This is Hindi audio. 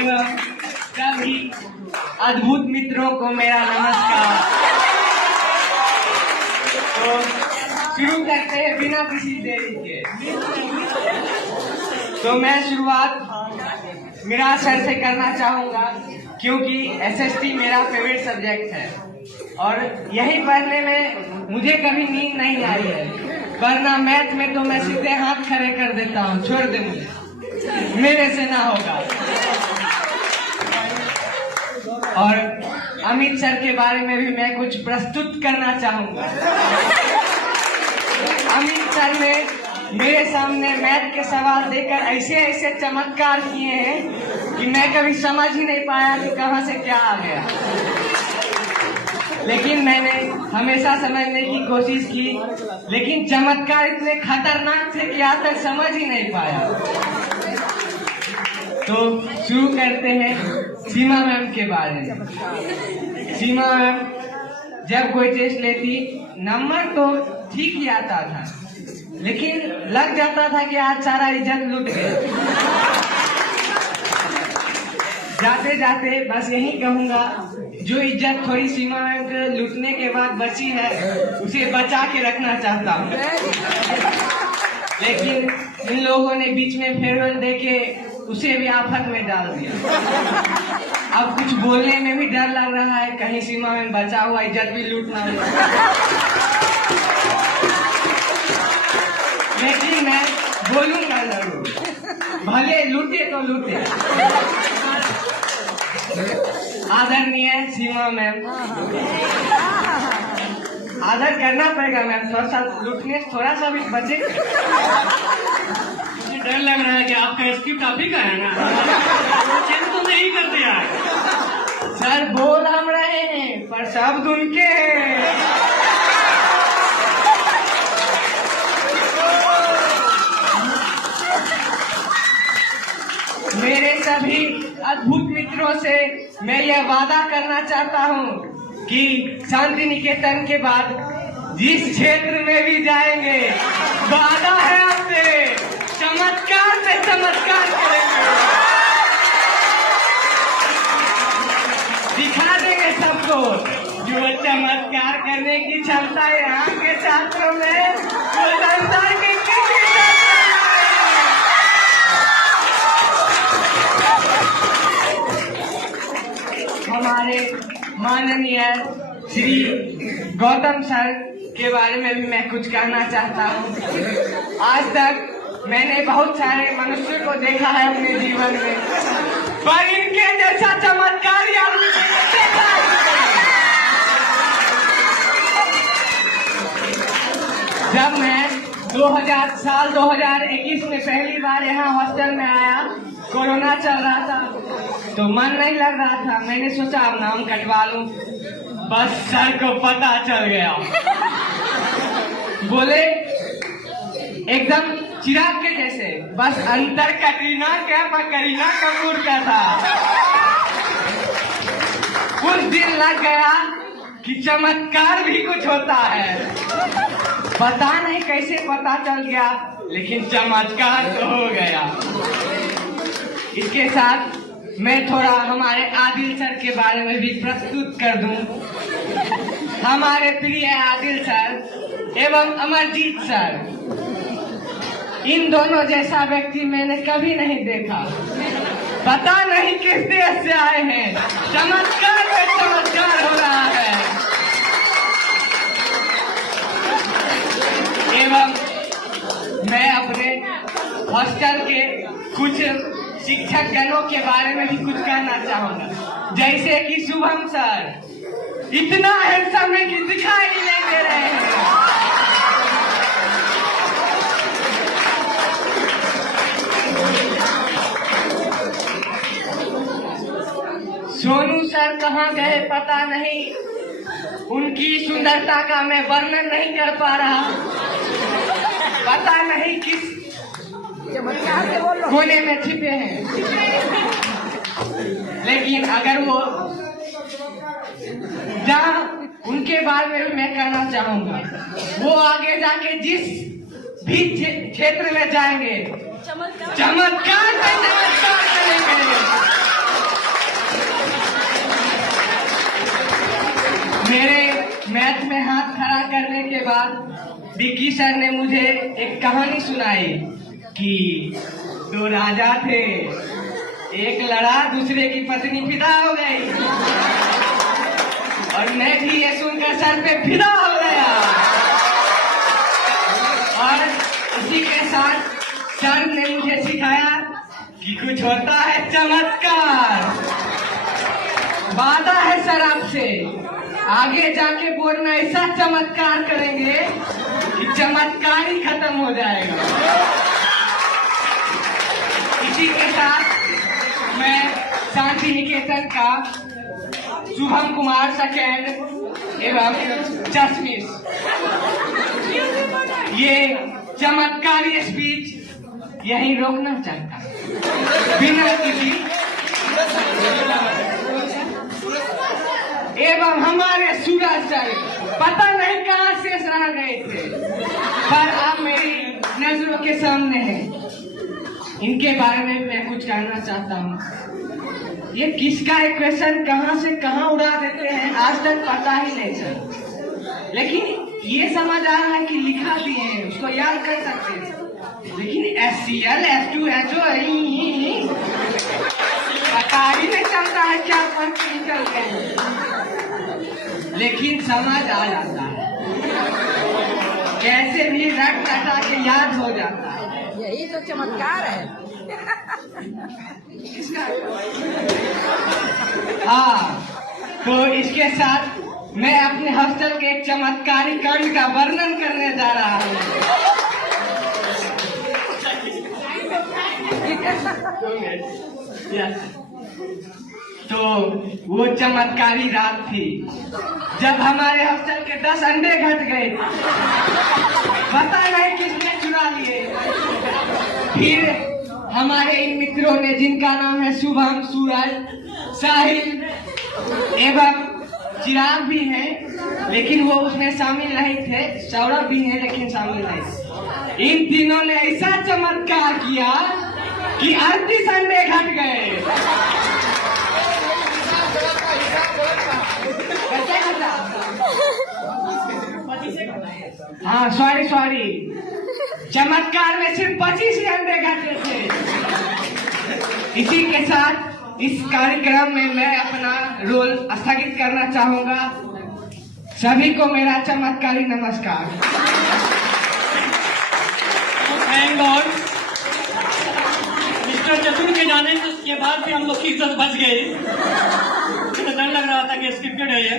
एवं सभी अद्भुत मित्रों को मेरा नमस्कार। तो शुरू करते हैं बिना किसी देरी के। तो मैं शुरुआत मेरा सर से करना चाहूंगा क्योंकि एसएसटी मेरा फेवरेट सब्जेक्ट है और यही पढ़ने में मुझे कभी नींद नहीं आई है, वरना मैथ में तो मैं सीधे हाथ खड़े कर देता हूँ। छोड़ दे मुझे, मेरे से ना होगा। और अमित सर के बारे में भी मैं कुछ प्रस्तुत करना चाहूंगा। अमित सर ने मेरे सामने मैथ के सवाल देकर ऐसे ऐसे चमत्कार किए हैं कि मैं कभी समझ ही नहीं पाया कि कहां से क्या आ गया, लेकिन मैंने हमेशा समझने की कोशिश की, लेकिन चमत्कार इतने खतरनाक थे कि आज तक समझ ही नहीं पाया। तो शुरू करते हैं सीमा मैम के बारे में। सीमा मैम जब कोई टेस्ट लेती नंबर तो ठीक ही आता था, लेकिन लग जाता था कि आज सारा इज्जत लूट गया। जाते जाते बस यही कहूंगा, जो इज्जत थोड़ी सीमा मैम के लूटने के बाद बची है उसे बचा के रखना चाहता हूँ, लेकिन इन लोगों ने बीच में फेयरवेल देके उसे भी आफत में डाल दिया। अब कुछ बोलने में भी डर लग रहा है, कहीं सीमा मैम बचा हुआ इज्जत भी लूटना हो। लेकिन मैं बोलूंगा जरूर, भले लूटे तो लूटे। आदरणीय सीमा मैम, आदर करना पड़ेगा मैम, थोड़ा सा लूटने थोड़ा सा भी बचे। मुझे डर लग रहा है कि आपका स्क्रिप्ट आप ही का है ना, चेंज तो नहीं कर दिया। सर बोल हम रहे हैं पर शब्द उनके हैं। मेरे सभी अद्भुत मित्रों से मैं यह वादा करना चाहता हूँ कि शांति निकेतन के बाद जिस क्षेत्र में भी जाएंगे, वादा है आपसे चमत्कार से चमत्कार करेंगे, दिखा देंगे सबको जो चमत्कार करने की क्षमता यहाँ के छात्रों में, वो संसार के किसी हमारे माननीय श्री गौतम सर के बारे में भी मैं कुछ कहना चाहता हूँ। आज तक मैंने बहुत सारे मनुष्य को देखा है अपने जीवन में, पर इनके जैसा चमत्कार जब मैं 2021 में पहली बार यहाँ हॉस्टल में आया, कोरोना चल रहा था तो मन नहीं लग रहा था, मैंने सोचा अब नाम कटवा लूं। बस सर को पता चल गया, बोले एकदम चिराग के जैसे, बस अंतर कटरीना कैफ और करीना कपूर का था। कुछ दिन लग गया कि चमत्कार भी कुछ होता है, पता नहीं कैसे पता चल गया, लेकिन चमत्कार तो हो गया। इसके साथ मैं थोड़ा हमारे आदिल सर के बारे में भी प्रस्तुत कर दूं। हमारे प्रिय आदिल सर एवं अमरजीत सर, इन दोनों जैसा व्यक्ति मैंने कभी नहीं देखा। पता नहीं किस देश से आए हैं, चमत्कार पे चमत्कार हो रहा है। एवं मैं अपने हॉस्टल के कुछ शिक्षक गणों के बारे में भी कुछ कहना चाहूंगा, जैसे कि शुभम सर इतना हैंडसम है कि दिखाई नहीं दे रहे हैं। सोनू सर कहाँ गए पता नहीं, उनकी सुंदरता का मैं वर्णन नहीं कर पा रहा, पता नहीं किस कोने में छिपे हैं, लेकिन अगर वो जहाँ उनके बारे में भी मैं कहना चाहूंगा, वो आगे जाके जिस भी क्षेत्र में जाएंगे चमत्कार पे चमत्कार करेंगे। खड़ा करने के बाद विक्की सर ने मुझे एक कहानी सुनाई कि दो राजा थे, एक लड़ा, दूसरे की पत्नी फिदा हो गई, और मैं भी ये सुनकर सर पे फिदा हो गया। और इसी के साथ सर ने मुझे सिखाया कि कुछ होता है चमत्कार। वादा है सर आपसे, आगे जाके बोर्ड में ऐसा चमत्कार करेंगे कि चमत्कार ही खत्म हो जाएगा। इसी के साथ मैं शांति निकेतन का शुभम कुमार सेकेंड एवं जसमीस ये चमत्कारी स्पीच यही रोकना चाहता बिना किसी एवं हमारे सूरज सर पता नहीं कहाँ शेष रह गए थे, पर आप मेरी नजरों के सामने हैं। इनके बारे में मैं कुछ कहना चाहता हूँ। ये किसका इक्वेशन कहाँ से कहाँ उड़ा देते हैं आज तक पता ही नहीं चला, लेकिन ये समझ आ रहा है कि लिखा दिए हैं, उसको याद कर सकते हैं। लेकिन HCl H2SO पता ही नहीं चलता है क्या फर्क निकल गए, लेकिन समझ आ जाता है, कैसे भी रट रटा के याद हो जाता है। यही तो चमत्कार है। हाँ, तो इसके साथ मैं अपने हॉस्टल के एक चमत्कारी कांड का वर्णन करने जा रहा हूँ। तो वो चमत्कारी रात थी जब हमारे हॉस्टल के 10 अंडे घट गए, पता नहीं किसने चुरा लिए। फिर हमारे इन मित्रों ने, जिनका नाम है शुभम, सूरज, साहिल एवं चिराग भी हैं, लेकिन वो उसमें शामिल नहीं थे, सौरभ भी हैं लेकिन शामिल नहीं। इन तीनों ने ऐसा चमत्कार किया कि 38 अंडे घट गए। हाँ सॉरी, चमत्कार में सिर्फ 25 ही अंडे घटे थे। इसी के साथ इस कार्यक्रम में मैं अपना रोल स्थगित करना चाहूंगा। सभी को मेरा चमत्कारी नमस्कार। थैंक गॉड, मिस्टर चतुर के जाने के बाद भी हम लोग की इज्जत बच गई। मुझे डर लग रहा था कि स्क्रिप्टेड है ये।